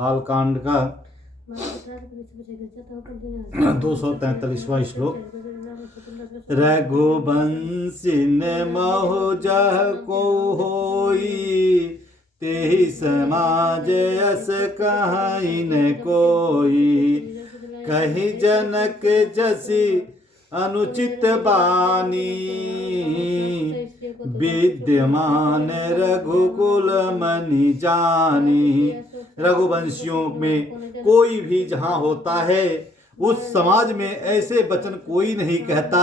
बालकांड का 243वां श्लोक। रघुवंशीन महुजह को होई, तेहि समाज यस कहीं न कोई। कही जनक जसी अनुचित बानी, विद्यमान रघुकुल मनि जानी। रघुवंशियों में कोई भी जहाँ होता है उस समाज में ऐसे वचन कोई नहीं कहता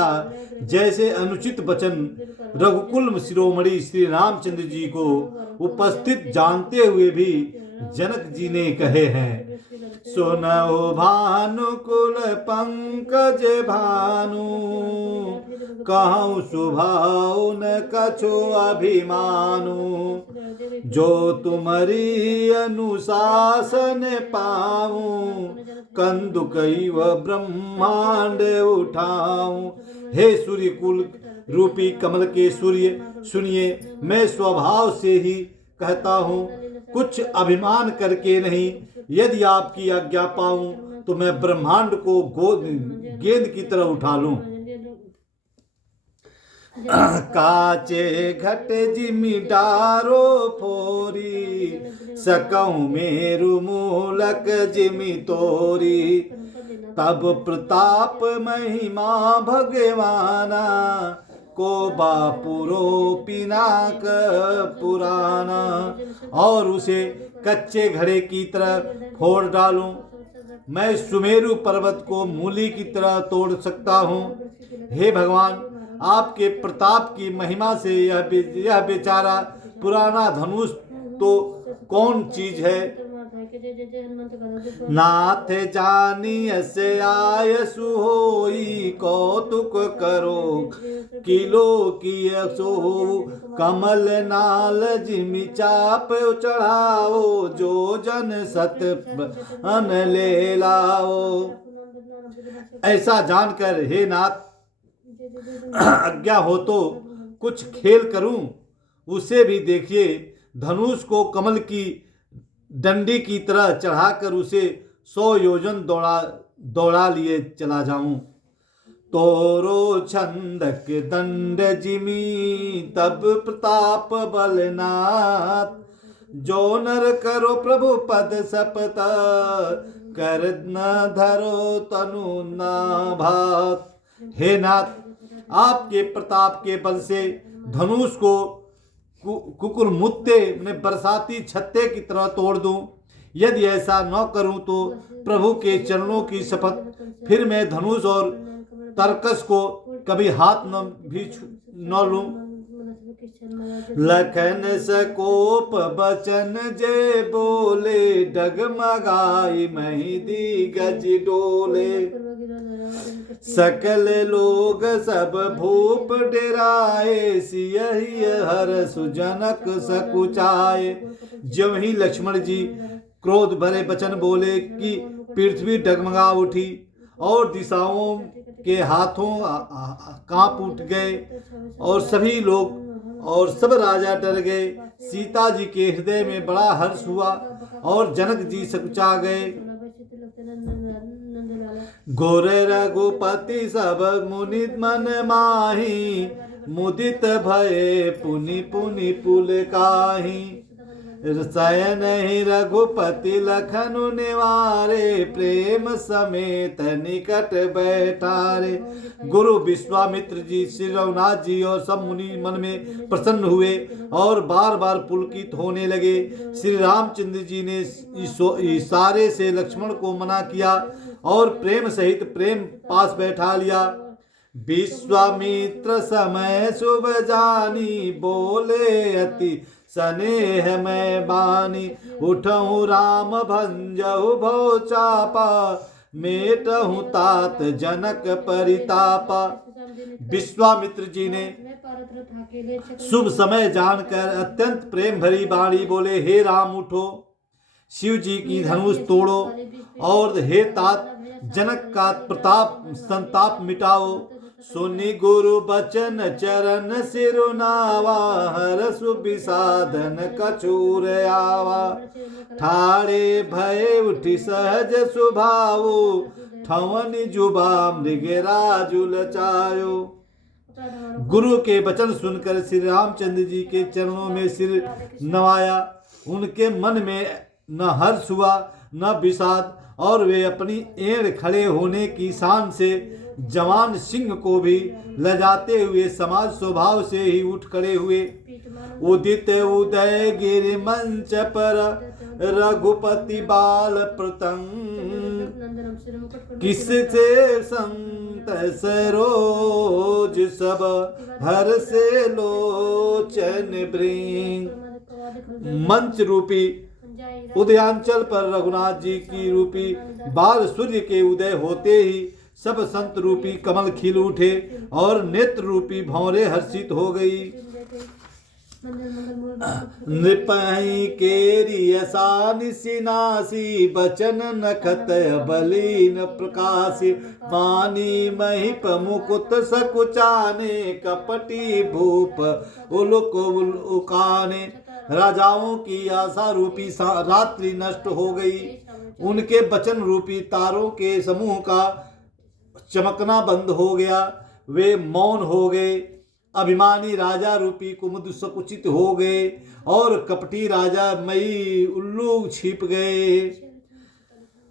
जैसे अनुचित वचन रघुकुल शिरोमणि श्री रामचंद्र जी को उपस्थित जानते हुए भी जनक जी ने कहे हैं। सुनौ भानुकुल पंकज भानु, कहूँ सुभाव न कछो अभिमानु। जो तुम्हारी अनुशासन पाऊं, कंदुकैव ब्रह्मांड उठाऊं। हे सूर्य कुल रूपी कमल के सूर्य, सुनिए, मैं स्वभाव से ही कहता हूँ, कुछ अभिमान करके नहीं। यदि आपकी आज्ञा पाऊं तो मैं ब्रह्मांड को गेंद की तरह उठा लूं। काचे घट जिमि डारो फोरी, सकऊं मेरु मूलक जिमि तोरी। तब प्रताप महिमा भगवाना, को बापुरो पिनाक पुराना। और उसे कच्चे घड़े की तरह फोड़ डालूं। मैं सुमेरु पर्वत को मूली की तरह तोड़ सकता हूँ। हे भगवान, आपके प्रताप की महिमा से यह बेचारा पुराना धनुष तो कौन चीज है। नाथ जानिय से आयसु होई, कौतुक करो किलो की सो। कमल नाल जिमि चाप चढ़ाओ, जो जन सत अन ले लाओ। ऐसा जानकर हे नाथ, आज्ञा हो तो कुछ खेल करूं। उसे भी देखिए, धनुष को कमल की डंडी की तरह चढ़ाकर उसे 100 योजन दौड़ा लिए चला जाऊं। तोरो छंदक दंड जिमि, तब प्रताप बलनाथ। जो नर करो प्रभु पद सपत, कर न धरो तनु ना भात। हे नाथ, आपके प्रताप के बल से धनुष को कुकुरमुत्ते में बरसाती छत्ते की तरह तोड़ दूं। यदि ऐसा न करूं तो प्रभु के चरणों की शपथ, फिर मैं धनुष और तरकस को कभी हाथ न लूं। लखन सकोप बचन जे बोले, डगमगाई मही दी गज डोले। सकल लोग सब भूप डेराए, सियहि हर सुजनक सकुचाए। ज्यों ही लक्ष्मण जी क्रोध भरे वचन बोले कि पृथ्वी डगमगा उठी और दिशाओं के हाथों कांप उठ गए और सभी लोग और सब राजा डर गए। सीता जी के हृदय में बड़ा हर्ष हुआ और जनक जी सकुचा गए। गोर रघुपति सब मुनि मन माही, मुदित भये पुनि पुनि पुलकाहि। शयन ही रघुपति लखनु निवारे, प्रेम समेत निकट बैठारे। गुरु विश्वामित्र जी, श्री रघुनाथ जी और सब मुनि मन में प्रसन्न हुए और बार बार पुलकित होने लगे। श्री रामचंद्र जी ने इशारे से लक्ष्मण को मना किया और प्रेम सहित प्रेम पास बैठा लिया। विश्वामित्र समय शुभ जानी, बोले अति स्नेह में बानी। उठहु राम भंजहु भव चापा, मेटहु तात जनक परितापा। विश्वामित्र जी ने शुभ समय जानकर अत्यंत प्रेम भरी वाणी बोले, हे राम उठो, शिव जी की धनुष तोड़ो और हे तात जनक का प्रताप संताप मिटाओ। सुनि गुरु बचन चरण सिरुनावा, हरसु विषादन कछूर आवा। ठाड़े भय उठि सहज सुभावो, ठवनि जुबा मृगराजु लचायो। गुरु के वचन सुनकर श्री रामचंद्र जी के चरणों में सिर नवाया। उनके मन में न हर्ष हुआ न विषाद, और वे अपनी एड़ खड़े होने की शान से जवान सिंह को भी लजाते हुए समाज स्वभाव से ही उठ खड़े हुए। उदित उदय गिरि मंच पर, रघुपति बाल प्रतंग, किससे संत सरोज सब, हर से लोचन ब्रिंग। मंच रूपी उदयांचल पर रघुनाथ जी की रूपी बाल सूर्य के उदय होते ही सब संत रूपी कमल खिल उठे और नेत्र रूपी भौरे हर्षित हो गई। नृपहि केरी ऐसा निसिनासी, बचन नखत बलीन प्रकाशी। वाणी महिप मुकुट सकुचाने, कपटी भूप उलुक उकाने। राजाओं की आशा रूपी रात्रि नष्ट हो गई। उनके वचन रूपी तारों के समूह का चमकना बंद हो गया। वे मौन हो गए। अभिमानी राजा रूपी कुमुद सकुचित हो गए और कपटी राजा मई उल्लू छिप गए।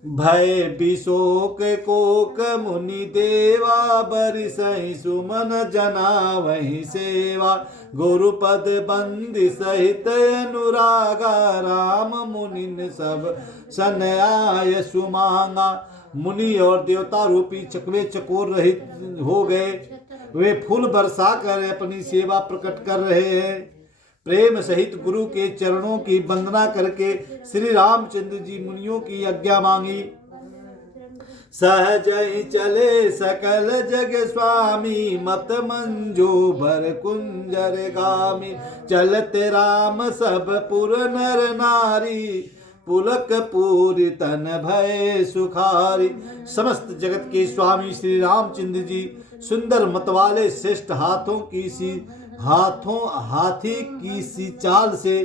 भय विशोक कोक मुनि देवा, बरिसहि सुमन जना वही सेवा। गुरुपद बंदी सहित अनुरागा, राम मुनि सब सन आय सुमांगा। मुनि और देवता रूपी चकवे चकोर रहित हो गए। वे फूल बरसा कर अपनी सेवा प्रकट कर रहे हैं। प्रेम सहित गुरु के चरणों की वंदना करके श्री रामचंद्र जी मुनियों की आज्ञा मांगी। सहज ही चले सकल जग स्वामी, मत मंजू भर कुंजर गामी। चलते राम सब पुर नर नारी, पुलक पूरी तन भय सुखारी। समस्त जगत के स्वामी श्री रामचंद्र जी सुंदर मतवाले श्रेष्ठ हाथी की सी चाल से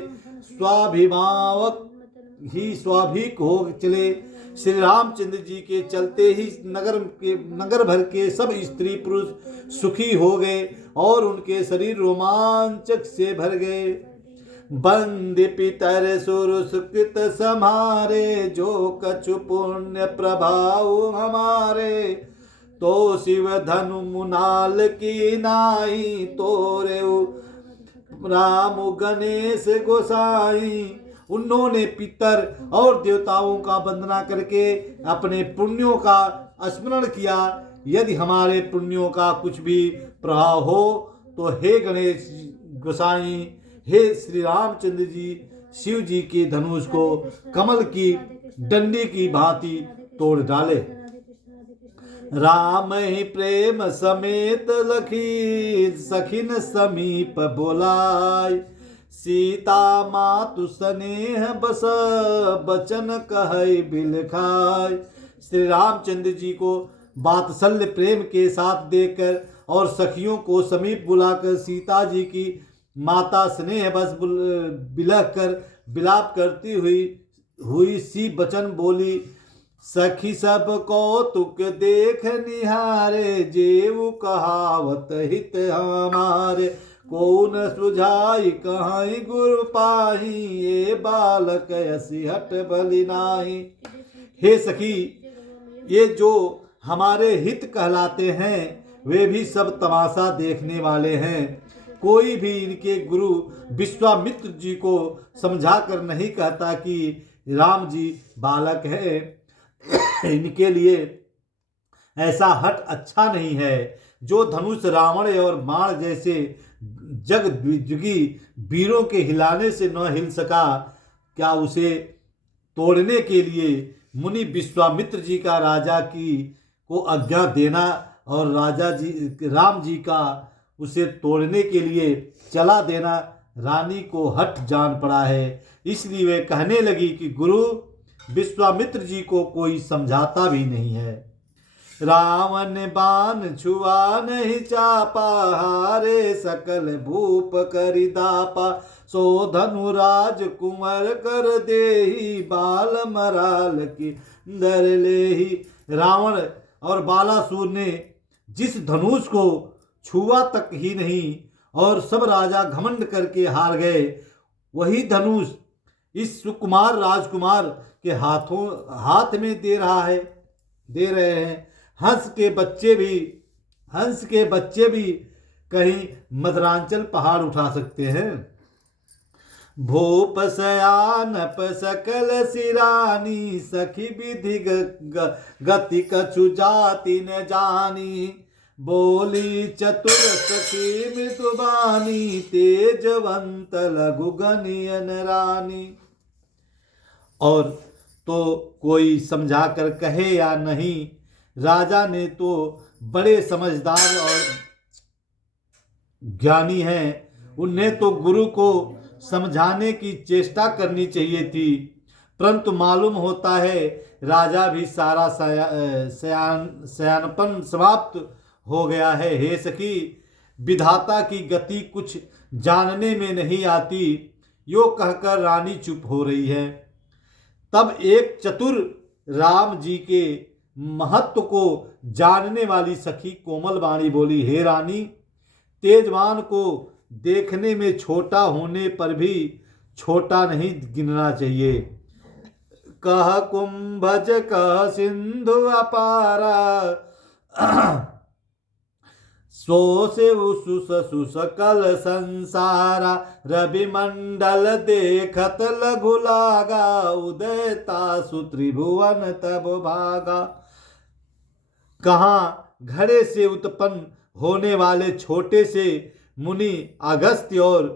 स्वाभाविक हो चले। श्री रामचंद्र जी के चलते ही नगर भर के सब स्त्री पुरुष सुखी हो गए और उनके शरीर रोमांचक से भर गए। बंदी पितर सुर सुकृत समारे, जो कछु पुण्य प्रभाव हमारे। तो शिव धनु मुनाल की नाई, तोरे राम गणेश गोसाई। उन्होंने पितर और देवताओं का वंदना करके अपने पुण्यों का स्मरण किया। यदि हमारे पुण्यों का कुछ भी प्रभाव हो तो हे गणेश गोसाई, हे श्री रामचंद्र जी, शिव जी के धनुष को कमल की डंडी की भांति तोड़ डाले। राम ही प्रेम समेत लखी, सखिन समीप बोलाय। सीता मातु स्नेह बस, बचन कहै बिलखाय। श्री रामचंद्र जी को वात्सल्य प्रेम के साथ देखकर और सखियों को समीप बुलाकर सीता जी की माता स्नेह बस बिलख कर विलाप करती हुई सी बचन बोली। सखी सब कौतुक देख निहारे, जेऊ कहावत हित हमारे। कौन सुझाई कहाई गुरु पाही, ये बालक ऐसी हट बलि नाही। हे सखी, ये जो हमारे हित कहलाते हैं वे भी सब तमाशा देखने वाले हैं। कोई भी इनके गुरु विश्वामित्र जी को समझा कर नहीं कहता कि राम जी बालक है। इनके लिए ऐसा हट अच्छा नहीं है। जो धनुष रावण और बाण जैसे जग द्विजुगी वीरों के हिलाने से न हिल सका, क्या उसे तोड़ने के लिए मुनि विश्वामित्र जी का राजा को आज्ञा देना और राम जी का उसे तोड़ने के लिए चला देना रानी को हट जान पड़ा है। इसलिए वे कहने लगी कि गुरु विश्वामित्र जी को कोई समझाता भी नहीं है। रावण बाण छुआ नहीं चापा, हारे सकल भूप करि दापा। सो धनुराज कुंवर कर देही, बाल मराल की दर लेही। रावण और बालासुर ने जिस धनुष को छुआ तक ही नहीं और सब राजा घमंड करके हार गए, वही धनुष इस सुकुमार राजकुमार के हाथ में दे रहे हैं। हंस के बच्चे भी कहीं मदरांचल पहाड़ उठा सकते हैं। भूप सयानप सकल सिरानी, सखी विधि गति कछु जाति न जानी। बोली चतुर सखी मृदुबानी, तेजवंत लघु गनियन रानी। और तो कोई समझा कर कहे या नहीं, राजा ने तो बड़े समझदार और ज्ञानी हैं, उन्हें तो गुरु को समझाने की चेष्टा करनी चाहिए थी, परंतु मालूम होता है राजा भी सारा सयानपन समाप्त हो गया है। हे सखी, विधाता की गति कुछ जानने में नहीं आती, यो कहकर रानी चुप हो रही है। तब एक चतुर राम जी के महत्व को जानने वाली सखी कोमल वाणी बोली, हे रानी, तेजवान को देखने में छोटा होने पर भी छोटा नहीं गिनना चाहिए। कह कुंभज कह सिंधु अपारा, सो से सकल संसारा। रवि मंडल देखत लघु लागा, उदय तासु त्रिभुवन तब भागा। कहाँ घड़े से उत्पन्न होने वाले छोटे से मुनि अगस्त्य और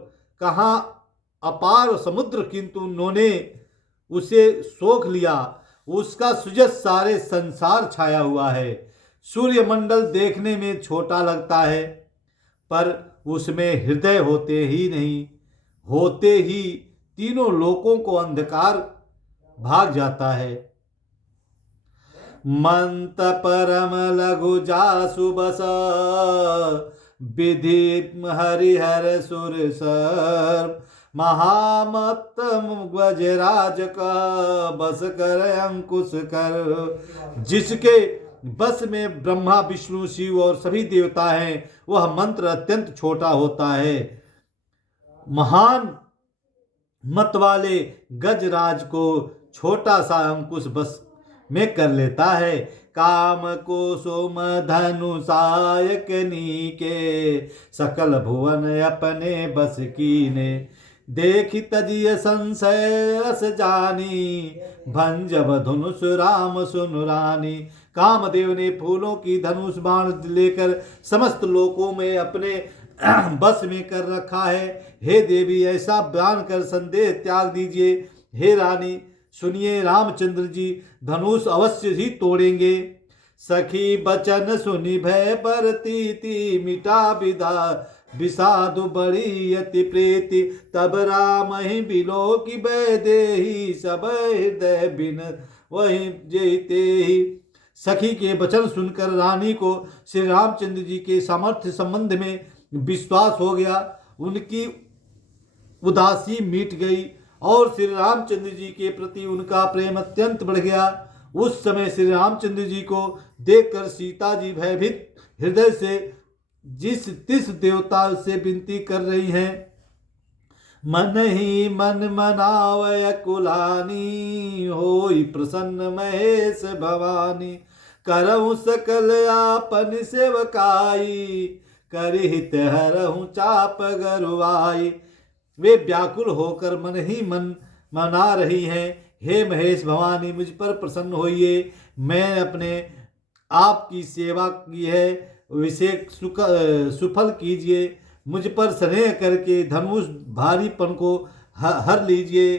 कहाँ अपार समुद्र, किंतु उन्होंने उसे सोख लिया। उसका सुजस सारे संसार छाया हुआ है। सूर्यमंडल देखने में छोटा लगता है, पर उसमें हृदय होते ही तीनों लोकों को अंधकार भाग जाता है। मंत परम लघु जासु बस, विधि हरिहर सुर सर्व। महामत गजराज का बस कर अंकुश कर। जिसके बस में ब्रह्मा विष्णु शिव और सभी देवता हैं, वह मंत्र अत्यंत छोटा होता है। महान मत वाले गजराज को छोटा सा अंकुश बस में कर लेता है। काम को सोम धनु सायक नीके, सकल भुवन अपने बस कीने। देखि तजिय संशय अस जानी, भंजब धनुष राम सुन रानी। कामदेव ने फूलों की धनुष बाण लेकर समस्त लोकों में अपने बस में कर रखा है। हे देवी, ऐसा बयान कर संदेह त्याग दीजिए। हे रानी, सुनिए, रामचंद्र जी धनुष अवश्य ही तोड़ेंगे। सखी बचन सुनि भय परतीति, मिटा विषादु बड़ी यति प्रीति। तब राम ही बिलो की बैदेही, सब हृदय बिन वही जेते ही। सखी के वचन सुनकर रानी को श्री रामचंद्र जी के सामर्थ्य संबंध में विश्वास हो गया। उनकी उदासी मिट गई और श्री रामचंद्र जी के प्रति उनका प्रेम अत्यंत बढ़ गया। उस समय श्री रामचंद्र जी को देखकर सीता जी भयभीत हृदय से जिस तिस देवता से विनती कर रही हैं, मन ही मन मनावय कुलानी, होई प्रसन्न महेश भवानी। करहु सकल आपन सेवकाई, करहित हरहु चाप गरुआई। वे व्याकुल होकर मन ही मन मना रही हैं, हे महेश भवानी, मुझ पर प्रसन्न होइए। मैं अपने आपकी सेवा की है, विषय सुफल कीजिए। मुझ पर स्नेह करके धनुष भारीपन को हर लीजिए।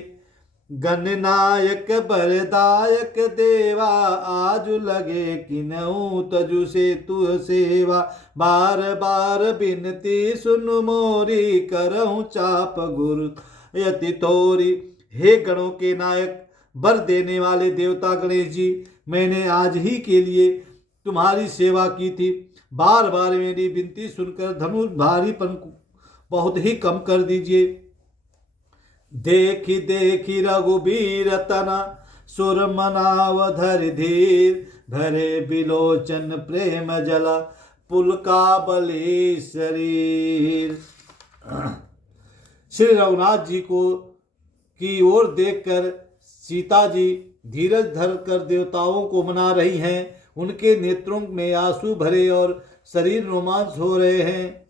गणनायक बरदायक देवा, आज लगे किनहु तजु से तु सेवा। बार बार बिनती सुन मोरी, करहु चाप गुरु यति तोरी। हे गणों के नायक, वर देने वाले देवता गणेश जी, मैंने आज ही के लिए तुम्हारी सेवा की थी। बार बार मेरी विनती सुनकर धनुष भारीपन को बहुत ही कम कर दीजिए। देखी देखी रघुबीर तना सुर मनावधर धीर, भरे बिलोचन प्रेम जला पुलका बली शरीर। श्री रघुनाथ जी को की ओर देखकर सीता जी धीरज धर कर देवताओं को मना रही हैं। उनके नेत्रों में आंसू भरे और शरीर रोमांच हो रहे हैं।